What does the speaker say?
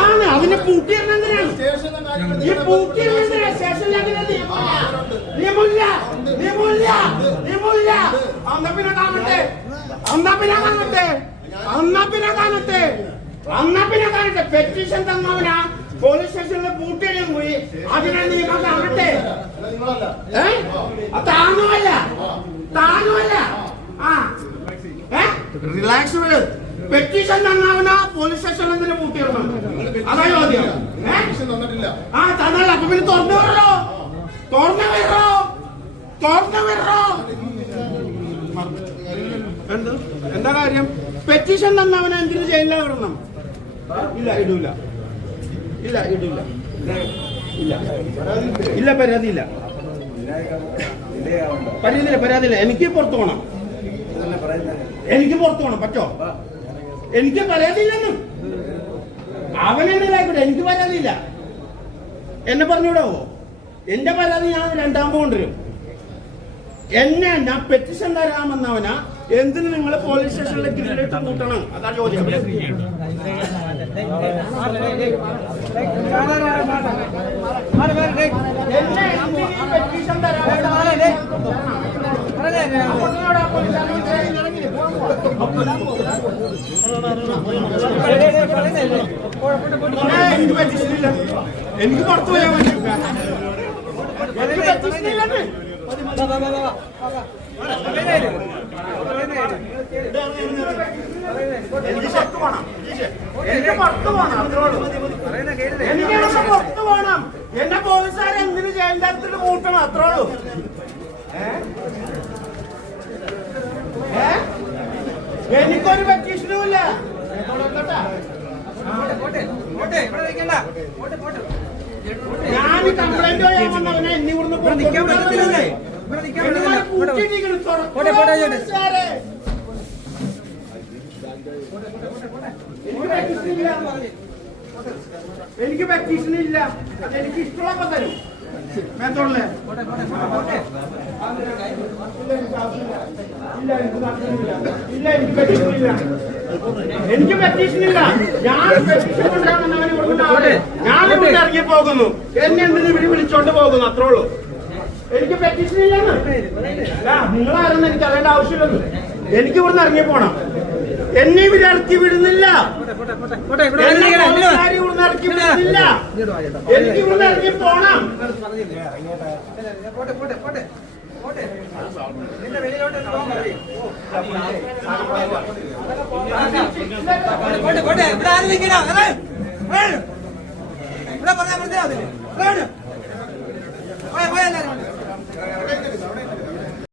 ആണ് അതിനെ പൂട്ടിയിരുന്നെന്തിനാണ് ഈ പൂട്ടിയിരുന്നെന്തിനാ സ്റ്റേഷനിലേക്ക് നിയമമില്ല നിയമമില്ല നിയമമില്ല. എന്നാ പിന്നെ കാണട്ടെ എന്നാ പിന്നെ കാണട്ടെ എന്നാ പിന്നെ കാണട്ടെ എന്നാ പിന്നെ കാണട്ടെ. പെറ്റീഷൻ തന്നവനാ പോലീസ് സ്റ്റേഷനിൽ പൂട്ടിയിടും പോയി അതിനെ നിയമം കാണട്ടെ. താനുമല്ല താനുമല്ല. ആ റിലാക്സ് വിട്. പെറ്റീഷൻ തന്നവനാ പോലീസ് സ്റ്റേഷനിൽ എന്തിനു പൂട്ടിയിടണം? അതാ ചോദ്യം. ആ തന്നല്ല. അപ്പൊ പിന്നെ തുറന്നു വിടറോ തുറന്നു വിടറോ തുറന്നു വിടറോ. എന്താ കാര്യം? പെറ്റീഷൻ തന്നവനെ എന്തിനു ജയിലിലാ വിടണം? ഇല്ല ഇടൂല ഇല്ല ഇടൂല ഇല്ല ഇല്ല പരാതിയില്ല പരാതിയില്ല പരാതിയില്ല. എനിക്ക് പുറത്തു പോകണം എനിക്ക് പുറത്തു പോകണം. പറ്റോ? എനിക്ക് പരാതിയില്ലെന്ന് അവനെന്തായിക്കോട്ടെ. എനിക്ക് പരാതിയില്ല. എന്നെ പറഞ്ഞുവിടാവോ? എന്റെ പരാതി ഞാൻ രണ്ടാമത് കൊണ്ടുവരും. എന്നെ ഞാൻ പെറ്റീഷൻ തരാമെന്നവനാ എന്തിനു നിങ്ങൾ പോലീസ് സ്റ്റേഷനിലെ ഗ്രില്ലിട്ട് കൂട്ടണം? അതാ ചോദ്യം. എനിക്ക് പെറ്റീഷനില്ല. എനിക്ക് പുറത്തു പോയാൽ പറ്റില്ല. എനിക്ക് പെറ്റീഷനില്ലേ? എനിക്ക് പുറത്തു പോണം. എനിക്ക് പുറത്തു പോണം. എനിക്ക് പുറത്തു പോണം. എന്നെ പോലീസുകാരെ എന്തിനു ജയിലിന്റെ അടുത്തിട്ട് കൂട്ടണം? അത്രേ ഉള്ളൂ. എനിക്കൊരു പെറ്റീഷനും ഇല്ല. ഞാൻ കംപ്ലൈന്റ് ചെയ്യാൻ വന്നവനെ എന്നെ ഇവിടുന്ന് എനിക്ക് പെറ്റീഷനില്ല. എനിക്ക് ഇഷ്ടമുള്ളപ്പോ തരും. മേത്തോളേ ഇല്ല എനിക്ക് പെറ്റീഷനില്ല. എനിക്ക് പെറ്റീഷനില്ല. ഞാൻ പെറ്റീഷൻ കൊണ്ടാണ് ഞാൻ ഇവിടെ ഇറങ്ങി പോകുന്നു. എന്നെ എന്തിനു ഇവിടെ വിളിച്ചോണ്ട് പോകുന്നു? അത്രേ ഉള്ളൂ. എനിക്ക് പെറ്റീഷൻ ഇല്ലെന്ന്. നിങ്ങളാരെന്ന് എനിക്ക് അറിയേണ്ട ആവശ്യമില്ലെന്ന്. എനിക്ക് ഇവിടുന്ന് ഇറങ്ങി പോണം. എന്നെ ഇവിടെ ഇറക്കി വിടുന്നില്ല. ഇവിടുന്ന് ഇറക്കി വിടുന്നില്ല. എനിക്ക് ഇവിടുന്ന് ഇറങ്ങി പോണം. ഇവിടെ